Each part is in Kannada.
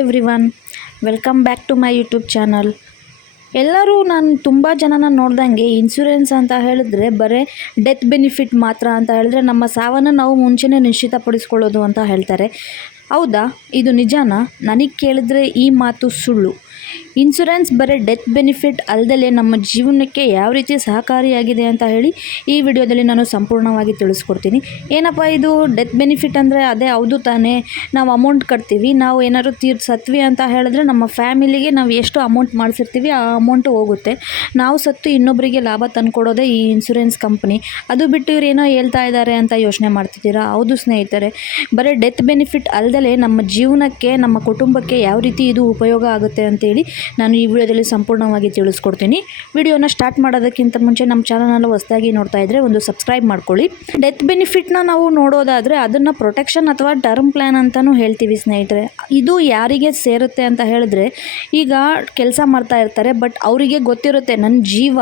Everyone, welcome back to my YouTube channel. ಎಲ್ಲರೂ ನಾನು ತುಂಬ ಜನನ ನೋಡ್ದಂಗೆ ಇನ್ಶೂರೆನ್ಸ್ ಅಂತ ಹೇಳಿದ್ರೆ ಬರೀ ಡೆತ್ ಬೆನಿಫಿಟ್ ಮಾತ್ರ ಅಂತ ಹೇಳಿದ್ರೆ ನಮ್ಮ ಸಾವನ್ನು ನಾವು ಮುಂಚೆನೇ ನಿಶ್ಚಿತಪಡಿಸ್ಕೊಳ್ಳೋದು ಅಂತ ಹೇಳ್ತಾರೆ. ಹೌದಾ, ಇದು ನಿಜಾನಾ? ನನಗೆ ಕೇಳಿದ್ರೆ ಈ ಮಾತು ಸುಳ್ಳು. ಇನ್ಶೂರೆನ್ಸ್ ಬರೀ ಡೆತ್ ಬೆನಿಫಿಟ್ ಅಲ್ಲದೆ ನಮ್ಮ ಜೀವನಕ್ಕೆ ಯಾವ ರೀತಿ ಸಹಕಾರಿಯಾಗಿದೆ ಅಂತ ಹೇಳಿ ಈ ವಿಡಿಯೋದಲ್ಲಿ ನಾನು ಸಂಪೂರ್ಣವಾಗಿ ತಿಳಿಸ್ಕೊಡ್ತೀನಿ. ಏನಪ್ಪ ಇದು ಡೆತ್ ಬೆನಿಫಿಟ್ ಅಂದರೆ? ಅದೇ ಹೌದು ತಾನೇ, ನಾವು ಅಮೌಂಟ್ ಕಟ್ತೀವಿ, ನಾವು ಏನಾದ್ರು ಸತ್ವಿ ಅಂತ ಹೇಳಿದ್ರೆ ನಮ್ಮ ಫ್ಯಾಮಿಲಿಗೆ ನಾವು ಎಷ್ಟು ಅಮೌಂಟ್ ಮಾಡಿಸಿರ್ತೀವಿ ಆ ಅಮೌಂಟು ಹೋಗುತ್ತೆ. ನಾವು ಸತ್ತು ಇನ್ನೊಬ್ಬರಿಗೆ ಲಾಭ ತಂದುಕೊಡೋದೇ ಈ ಇನ್ಶೂರೆನ್ಸ್ ಕಂಪ್ನಿ. ಅದು ಬಿಟ್ಟು ಇವ್ರು ಏನೋ ಹೇಳ್ತಾ ಇದ್ದಾರೆ ಅಂತ ಯೋಚನೆ ಮಾಡ್ತಿದ್ದೀರಾ? ಹೌದು ಸ್ನೇಹಿತರೆ, ಬರೀ ಡೆತ್ ಬೆನಿಫಿಟ್ ಅಲ್ಲದೆ ನಮ್ಮ ಜೀವನಕ್ಕೆ, ನಮ್ಮ ಕುಟುಂಬಕ್ಕೆ ಯಾವ ರೀತಿ ಇದು ಉಪಯೋಗ ಆಗುತ್ತೆ ಅಂತೇಳಿ ನಾನು ಈ ವಿಡಿಯೋದಲ್ಲಿ ಸಂಪೂರ್ಣವಾಗಿ ತಿಳಿಸ್ಕೊಡ್ತೀನಿ. ವಿಡಿಯೋನ ಸ್ಟಾರ್ಟ್ ಮಾಡೋದಕ್ಕಿಂತ ಮುಂಚೆ ನಮ್ಮ ಚಾನಲ್ನ ಹೊಸದಾಗಿ ನೋಡ್ತಾ ಇದ್ದರೆ ಒಂದು ಸಬ್ಸ್ಕ್ರೈಬ್ ಮಾಡ್ಕೊಳ್ಳಿ. ಡೆತ್ ಬೆನಿಫಿಟ್ನ ನಾವು ನೋಡೋದಾದರೆ ಅದನ್ನು ಪ್ರೊಟೆಕ್ಷನ್ ಅಥವಾ ಟರ್ಮ್ ಪ್ಲ್ಯಾನ್ ಅಂತಲೂ ಹೇಳ್ತೀವಿ ಸ್ನೇಹಿತರೆ. ಇದು ಯಾರಿಗೆ ಸೇರುತ್ತೆ ಅಂತ ಹೇಳಿದ್ರೆ, ಈಗ ಕೆಲಸ ಮಾಡ್ತಾ ಇರ್ತಾರೆ ಬಟ್ ಅವರಿಗೆ ಗೊತ್ತಿರುತ್ತೆ ನನ್ನ ಜೀವ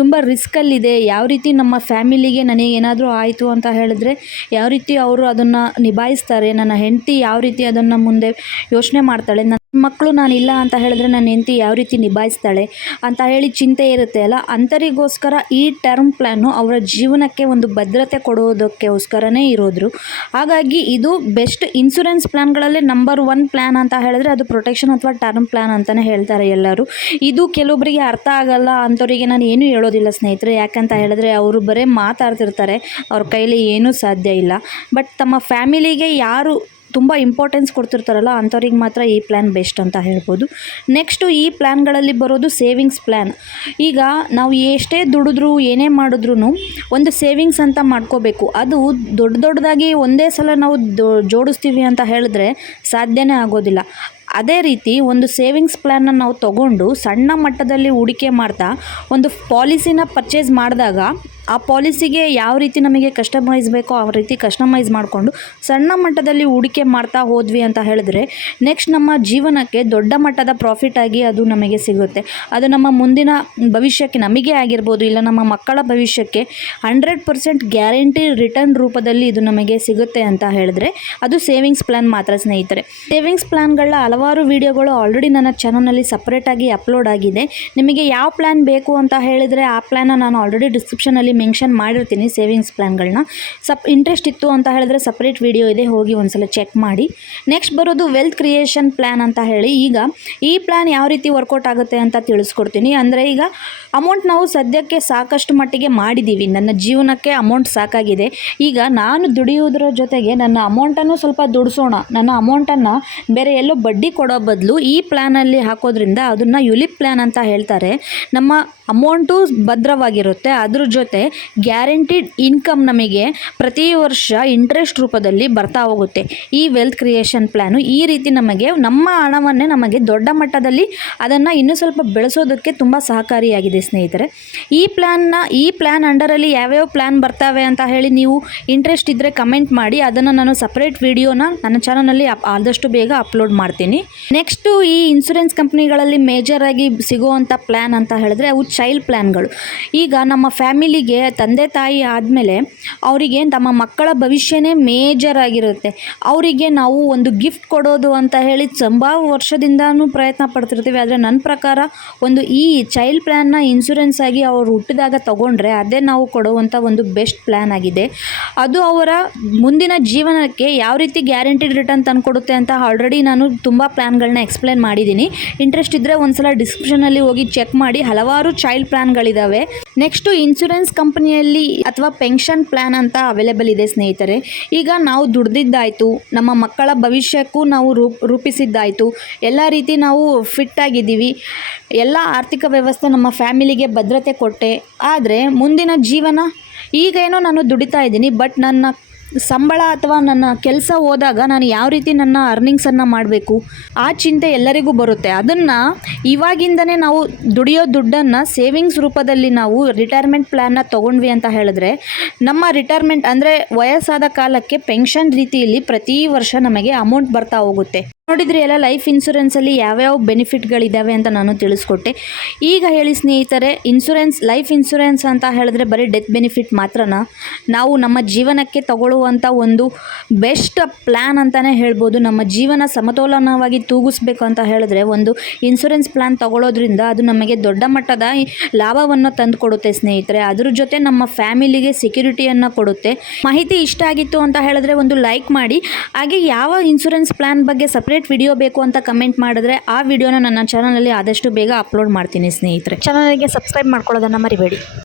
ತುಂಬ ರಿಸ್ಕಲ್ಲಿದೆ, ಯಾವ ರೀತಿ ನಮ್ಮ ಫ್ಯಾಮಿಲಿಗೆ ನನಗೇನಾದರೂ ಆಯಿತು ಅಂತ ಹೇಳಿದ್ರೆ ಯಾವ ರೀತಿ ಅವರು ಅದನ್ನು ನಿಭಾಯಿಸ್ತಾರೆ, ನನ್ನ ಹೆಂಡತಿ ಯಾವ ರೀತಿ ಅದನ್ನು ಮುಂದೆ ಯೋಚನೆ ಮಾಡ್ತಾಳೆ, ನನ್ನ ಮಕ್ಕಳು ನಾನಿಲ್ಲ ಅಂತ ಹೇಳಿದ್ರೆ ನನ್ನ ಹೆಂಡತಿ ಯಾವ ರೀತಿ ನಿಭಾಯಿಸ್ತಾಳೆ ಅಂತ ಹೇಳಿ ಚಿಂತೆ ಇರುತ್ತೆ ಅಲ್ಲ. ಅಂಥವರಿಗೋಸ್ಕರ ಈ ಟರ್ಮ್ ಪ್ಲ್ಯಾನು ಅವರ ಜೀವನಕ್ಕೆ ಒಂದು ಭದ್ರತೆ ಕೊಡೋದಕ್ಕೋಸ್ಕರನೇ ಇರೋದು. ಹಾಗಾಗಿ ಇದು ಬೆಸ್ಟ್ ಇನ್ಶೂರೆನ್ಸ್ ಪ್ಲ್ಯಾನ್ಗಳಲ್ಲೇ ನಂಬರ್ 1 ಪ್ಲ್ಯಾನ್ ಅಂತ ಹೇಳಿದ್ರೆ ಅದು ಪ್ರೊಟೆಕ್ಷನ್ ಅಥವಾ ಟರ್ಮ್ ಪ್ಲ್ಯಾನ್ ಅಂತಲೇ ಹೇಳ್ತಾರೆ ಎಲ್ಲರೂ. ಇದು ಕೆಲವೊಬ್ಬರಿಗೆ ಅರ್ಥ ಆಗಲ್ಲ, ಅಂಥವರಿಗೆ ನಾನು ಏನು ಹೇಳೋದಿಲ್ಲ ಸ್ನೇಹಿತರೆ. ಯಾಕಂತ ಹೇಳಿದ್ರೆ ಅವರು ಬರೀ ಮಾತಾಡ್ತಿರ್ತಾರೆ, ಅವ್ರ ಕೈಲಿ ಏನೂ ಸಾಧ್ಯ ಇಲ್ಲ. ಬಟ್ ತಮ್ಮ ಫ್ಯಾಮಿಲಿಗೆ ಯಾರು ತುಂಬ ಇಂಪಾರ್ಟೆನ್ಸ್ ಕೊಡ್ತಿರ್ತಾರಲ್ಲ ಅಂಥವ್ರಿಗೆ ಮಾತ್ರ ಈ ಪ್ಲ್ಯಾನ್ ಬೆಸ್ಟ್ ಅಂತ ಹೇಳ್ಬೋದು. ನೆಕ್ಸ್ಟು ಈ ಪ್ಲ್ಯಾನ್ಗಳಲ್ಲಿ ಬರೋದು ಸೇವಿಂಗ್ಸ್ ಪ್ಲ್ಯಾನ್. ಈಗ ನಾವು ಎಷ್ಟೇ ದುಡಿದ್ರೂ ಏನೇ ಮಾಡಿದ್ರೂ ಒಂದು ಸೇವಿಂಗ್ಸ್ ಅಂತ ಮಾಡ್ಕೋಬೇಕು. ಅದು ದೊಡ್ಡದಾಗಿ ಒಂದೇ ಸಲ ನಾವು ಜೋಡಿಸ್ತೀವಿ ಅಂತ ಹೇಳಿದ್ರೆ ಸಾಧ್ಯನೇ ಆಗೋದಿಲ್ಲ. ಅದೇ ರೀತಿ ಒಂದು ಸೇವಿಂಗ್ಸ್ ಪ್ಲ್ಯಾನ್ನ ನಾವು ತೊಗೊಂಡು ಸಣ್ಣ ಮಟ್ಟದಲ್ಲಿ ಹೂಡಿಕೆ ಮಾಡ್ತಾ ಒಂದು ಪಾಲಿಸಿನ ಪರ್ಚೇಸ್ ಮಾಡಿದಾಗ ಆ ಪಾಲಿಸಿಗೆ ಯಾವ ರೀತಿ ನಮಗೆ ಕಸ್ಟಮೈಸ್ ಬೇಕೋ ಆ ರೀತಿ ಕಸ್ಟಮೈಸ್ ಮಾಡಿಕೊಂಡು ಸಣ್ಣ ಮಟ್ಟದಲ್ಲಿ ಹೂಡಿಕೆ ಮಾಡ್ತಾ ಹೋದ್ವಿ ಅಂತ ಹೇಳಿದ್ರೆ ನೆಕ್ಸ್ಟ್ ನಮ್ಮ ಜೀವನಕ್ಕೆ ದೊಡ್ಡ ಮಟ್ಟದ ಪ್ರಾಫಿಟ್ ಆಗಿ ಅದು ನಮಗೆ ಸಿಗುತ್ತೆ. ಅದು ನಮ್ಮ ಮುಂದಿನ ಭವಿಷ್ಯಕ್ಕೆ ನಮಗೆ ಆಗಿರ್ಬೋದು, ಇಲ್ಲ ನಮ್ಮ ಮಕ್ಕಳ ಭವಿಷ್ಯಕ್ಕೆ 100% ಗ್ಯಾರಂಟಿ ರಿಟರ್ನ್ ರೂಪದಲ್ಲಿ ಇದು ನಮಗೆ ಸಿಗುತ್ತೆ ಅಂತ ಹೇಳಿದ್ರೆ ಅದು ಸೇವಿಂಗ್ಸ್ ಪ್ಲ್ಯಾನ್ ಮಾತ್ರ ಸ್ನೇಹಿತರೆ. ಸೇವಿಂಗ್ಸ್ ಪ್ಲ್ಯಾನ್ಗಳ ಹಲವಾರು ವಿಡಿಯೋಗಳು ಆಲ್ರೆಡಿ ನನ್ನ ಚಾನಲ್ನಲ್ಲಿ ಸಪ್ರೇಟಾಗಿ ಅಪ್ಲೋಡ್ ಆಗಿದೆ. ನಿಮಗೆ ಯಾವ ಪ್ಲ್ಯಾನ್ ಬೇಕು ಅಂತ ಹೇಳಿದರೆ ಆ ಪ್ಲ್ಯಾನ್ನ ನಾನು ಆಲ್ರೆಡಿ ಡಿಸ್ಕ್ರಿಪ್ಷನಲ್ಲಿ ಮೆನ್ಷನ್ ಮಾಡಿರ್ತೀನಿ. ಸೇವಿಂಗ್ಸ್ ಪ್ಲ್ಯಾನ್ಗಳನ್ನ ಇಂಟ್ರೆಸ್ಟ್ ಇತ್ತು ಅಂತ ಹೇಳಿದ್ರೆ ಸಪ್ರೇಟ್ ವಿಡಿಯೋ ಇದೆ, ಹೋಗಿ ಒಂದ್ಸಲ ಚೆಕ್ ಮಾಡಿ. ನೆಕ್ಸ್ಟ್ ಬರೋದು ವೆಲ್ತ್ ಕ್ರಿಯೇಷನ್ ಪ್ಲ್ಯಾನ್ ಅಂತ ಹೇಳಿ. ಈಗ ಈ ಪ್ಲ್ಯಾನ್ ಯಾವ ರೀತಿ ವರ್ಕೌಟ್ ಆಗುತ್ತೆ ಅಂತ ತಿಳಿಸ್ಕೊಡ್ತೀನಿ. ಅಂದರೆ ಈಗ ಅಮೌಂಟ್ ನಾವು ಸದ್ಯಕ್ಕೆ ಸಾಕಷ್ಟು ಮಟ್ಟಿಗೆ ಮಾಡಿದ್ದೀವಿ, ನನ್ನ ಜೀವನಕ್ಕೆ ಅಮೌಂಟ್ ಸಾಕಾಗಿದೆ. ಈಗ ನಾನು ದುಡಿಯೋದ್ರ ಜೊತೆಗೆ ನನ್ನ ಅಮೌಂಟನ್ನು ಸ್ವಲ್ಪ ದುಡಿಸೋಣ, ನನ್ನ ಅಮೌಂಟನ್ನು ಬೇರೆ ಎಲ್ಲೋ ಬಡ್ಡಿ ಕೊಡೋ ಬದಲು ಈ ಪ್ಲ್ಯಾನಲ್ಲಿ ಹಾಕೋದ್ರಿಂದ ಅದನ್ನು ಯುಲಿಪ್ ಪ್ಲ್ಯಾನ್ ಅಂತ ಹೇಳ್ತಾರೆ. ನಮ್ಮ ಅಮೌಂಟು ಭದ್ರವಾಗಿರುತ್ತೆ, ಅದ್ರ ಜೊತೆ ಗ್ಯಾರಂಟಿಡ್ ಇನ್ಕಮ್ ನಮಗೆ ಪ್ರತಿ ವರ್ಷ ಇಂಟ್ರೆಸ್ಟ್ ರೂಪದಲ್ಲಿ ಬರ್ತಾ ಹೋಗುತ್ತೆ. ಈ ವೆಲ್ತ್ ಕ್ರಿಯೇಷನ್ ಪ್ಲ್ಯಾನು ಈ ರೀತಿ ನಮಗೆ ನಮ್ಮ ಹಣವನ್ನೇ ನಮಗೆ ದೊಡ್ಡ ಮಟ್ಟದಲ್ಲಿ ಅದನ್ನು ಇನ್ನೂ ಸ್ವಲ್ಪ ಬೆಳೆಸೋದಕ್ಕೆ ತುಂಬ ಸಹಕಾರಿಯಾಗಿದೆ ಸ್ನೇಹಿತರೆ. ಈ ಪ್ಲ್ಯಾನ್ ಅಂಡರಲ್ಲಿ ಯಾವ್ಯಾವ ಪ್ಲ್ಯಾನ್ ಬರ್ತಾವೆ ಅಂತ ಹೇಳಿ ನೀವು ಇಂಟ್ರೆಸ್ಟ್ ಇದ್ದರೆ ಕಮೆಂಟ್ ಮಾಡಿ, ಅದನ್ನು ನಾನು ಸಪ್ರೇಟ್ ವಿಡಿಯೋನ ನನ್ನ ಚಾನಲ್ನಲ್ಲಿ ಆದಷ್ಟು ಬೇಗ ಅಪ್ಲೋಡ್ ಮಾಡ್ತೀನಿ. ನೆಕ್ಸ್ಟು ಈ ಇನ್ಶೂರೆನ್ಸ್ ಕಂಪ್ನಿಗಳಲ್ಲಿ ಮೇಜರಾಗಿ ಸಿಗುವಂಥ ಪ್ಲ್ಯಾನ್ ಅಂತ ಹೇಳಿದ್ರೆ ಅವು ಚೈಲ್ಡ್ ಪ್ಲ್ಯಾನ್ಗಳು. ಈಗ ನಮ್ಮ ಫ್ಯಾಮಿಲಿಗೆ ತಂದೆ ತಾಯಿ ಆದಮೇಲೆ ಅವರಿಗೆ ತಮ್ಮ ಮಕ್ಕಳ ಭವಿಷ್ಯನೇ ಮೇಜರ್ ಆಗಿರುತ್ತೆ. ಅವರಿಗೆ ನಾವು ಒಂದು ಗಿಫ್ಟ್ ಕೊಡೋದು ಅಂತ ಹೇಳಿ ತುಂಬ ವರ್ಷದಿಂದನೂ ಪ್ರಯತ್ನ ಪಡ್ತಿರ್ತೀವಿ. ಆದರೆ ನನ್ನ ಪ್ರಕಾರ ಒಂದು ಈ ಚೈಲ್ಡ್ ಪ್ಲ್ಯಾನ್ನ ಇನ್ಶೂರೆನ್ಸ್ ಆಗಿ ಅವರು ಹುಟ್ಟಿದಾಗ ತಗೊಂಡ್ರೆ ಅದೇ ನಾವು ಕೊಡುವಂಥ ಒಂದು ಬೆಸ್ಟ್ ಪ್ಲ್ಯಾನ್ ಆಗಿದೆ. ಅದು ಅವರ ಮುಂದಿನ ಜೀವನಕ್ಕೆ ಯಾವ ರೀತಿ ಗ್ಯಾರಂಟಿಡ್ ರಿಟರ್ನ್ ತಂದುಕೊಡುತ್ತೆ ಅಂತ ಆಲ್ರೆಡಿ ನಾನು ತುಂಬ ಪ್ಲ್ಯಾನ್ಗಳನ್ನ ಎಕ್ಸ್ಪ್ಲೇನ್ ಮಾಡಿದ್ದೀನಿ. ಇಂಟ್ರೆಸ್ಟ್ ಇದ್ದರೆ ಒಂದ್ಸಲ ಡಿಸ್ಕ್ರಿಪ್ಷನಲ್ಲಿ ಹೋಗಿ ಚೆಕ್ ಮಾಡಿ, ಹಲವಾರು ಚೈಲ್ಡ್ ಪ್ಲ್ಯಾನ್ಗಳಿದ್ದಾವೆ. ನೆಕ್ಸ್ಟು ಇನ್ಶೂರೆನ್ಸ್ ಕಂಪನಿಯಲ್ಲಿ ಅಥವಾ ಪೆನ್ಷನ್ ಪ್ಲ್ಯಾನ್ ಅಂತ ಅವೈಲೇಬಲ್ ಇದೆ ಸ್ನೇಹಿತರೆ. ಈಗ ನಾವು ದುಡ್ದಿದ್ದಾಯಿತು, ನಮ್ಮ ಮಕ್ಕಳ ಭವಿಷ್ಯಕ್ಕೂ ನಾವು ರೂಪಿಸಿದ್ದಾಯಿತು, ಎಲ್ಲ ರೀತಿ ನಾವು ಫಿಟ್ ಆಗಿದ್ದೀವಿ, ಎಲ್ಲ ಆರ್ಥಿಕ ವ್ಯವಸ್ಥೆ ನಮ್ಮ ಫ್ಯಾಮಿಲಿಗೆ ಭದ್ರತೆ ಕೊಟ್ಟೆ. ಆದರೆ ಮುಂದಿನ ಜೀವನ ಈಗ ಏನೋ ನಾನು ದುಡಿತಾ ಇದ್ದೀನಿ, ಬಟ್ ನನ್ನ ಸಂಬಳ ಅಥವಾ ನನ್ನ ಕೆಲಸ ಹೋದಾಗ ನಾನು ಯಾವ ರೀತಿ ನನ್ನ ಅರ್ನಿಂಗ್ಸನ್ನು ಮಾಡಬೇಕು ಆ ಚಿಂತೆ ಎಲ್ಲರಿಗೂ ಬರುತ್ತೆ. ಅದನ್ನು ಇವಾಗಿಂದನೇ ನಾವು ದುಡಿಯೋ ದುಡ್ಡನ್ನು ಸೇವಿಂಗ್ಸ್ ರೂಪದಲ್ಲಿ ನಾವು ರಿಟೈರ್ಮೆಂಟ್ ಪ್ಲ್ಯಾನ್ನ ತೊಗೊಂಡ್ವಿ ಅಂತ ಹೇಳಿದ್ರೆ ನಮ್ಮ ರಿಟೈರ್ಮೆಂಟ್ ಅಂದರೆ ವಯಸ್ಸಾದ ಕಾಲಕ್ಕೆ ಪೆನ್ಷನ್ ರೀತಿಯಲ್ಲಿ ಪ್ರತಿ ವರ್ಷ ನಮಗೆ ಅಮೌಂಟ್ ಬರ್ತಾ ಹೋಗುತ್ತೆ. ನೋಡಿದ್ರಿ ಎಲ್ಲ ಲೈಫ್ ಇನ್ಶೂರೆನ್ಸಲ್ಲಿ ಯಾವ್ಯಾವ ಬೆನಿಫಿಟ್ಗಳಿದ್ದಾವೆ ಅಂತ ನಾನು ತಿಳಿಸ್ಕೊಟ್ಟೆ. ಈಗ ಹೇಳಿ ಸ್ನೇಹಿತರೆ, ಲೈಫ್ ಇನ್ಶೂರೆನ್ಸ್ ಅಂತ ಹೇಳಿದ್ರೆ ಬರೀ ಡೆತ್ ಬೆನಿಫಿಟ್ ಮಾತ್ರನಾ? ನಾವು ನಮ್ಮ ಜೀವನಕ್ಕೆ ತಗೊಳ್ಳುವಂಥ ಒಂದು ಬೆಸ್ಟ್ ಪ್ಲ್ಯಾನ್ ಅಂತಲೇ ಹೇಳ್ಬೋದು. ನಮ್ಮ ಜೀವನ ಸಮತೋಲನವಾಗಿ ತೂಗಿಸ್ಬೇಕು ಅಂತ ಹೇಳಿದ್ರೆ ಒಂದು ಇನ್ಶೂರೆನ್ಸ್ ಪ್ಲ್ಯಾನ್ ತಗೊಳ್ಳೋದ್ರಿಂದ ಅದು ನಮಗೆ ದೊಡ್ಡ ಮಟ್ಟದ ಲಾಭವನ್ನು ತಂದು ಕೊಡುತ್ತೆ ಸ್ನೇಹಿತರೆ. ಅದ್ರ ಜೊತೆ ನಮ್ಮ ಫ್ಯಾಮಿಲಿಗೆ ಸೆಕ್ಯೂರಿಟಿಯನ್ನು ಕೊಡುತ್ತೆ. ಮಾಹಿತಿ ಇಷ್ಟ ಆಗಿತ್ತು ಅಂತ ಹೇಳಿದ್ರೆ ಒಂದು ಲೈಕ್ ಮಾಡಿ. ಹಾಗೆ ಯಾವ ಇನ್ಶೂರೆನ್ಸ್ ಪ್ಲ್ಯಾನ್ ಬಗ್ಗೆ ಸಪ್ರೇಟ್ ವಿಡಿಯೋ ಬೇಕು ಅಂತ ಕಮೆಂಟ್ ಮಾಡಿದ್ರೆ ಆ ವಿಡಿಯೋನ ನನ್ನ ಚಾನಲಲ್ಲಿ ಆದಷ್ಟು ಬೇಗ ಅಪ್ಲೋಡ್ ಮಾಡ್ತೀನಿ ಸ್ನೇಹಿತರೆ. ಚಾನಲ್ಗೆ ಸಬ್ಸ್ಕ್ರೈಬ್ ಮಾಡ್ಕೊಳ್ಳೋದನ್ನು ಮರಿಬೇಡಿ.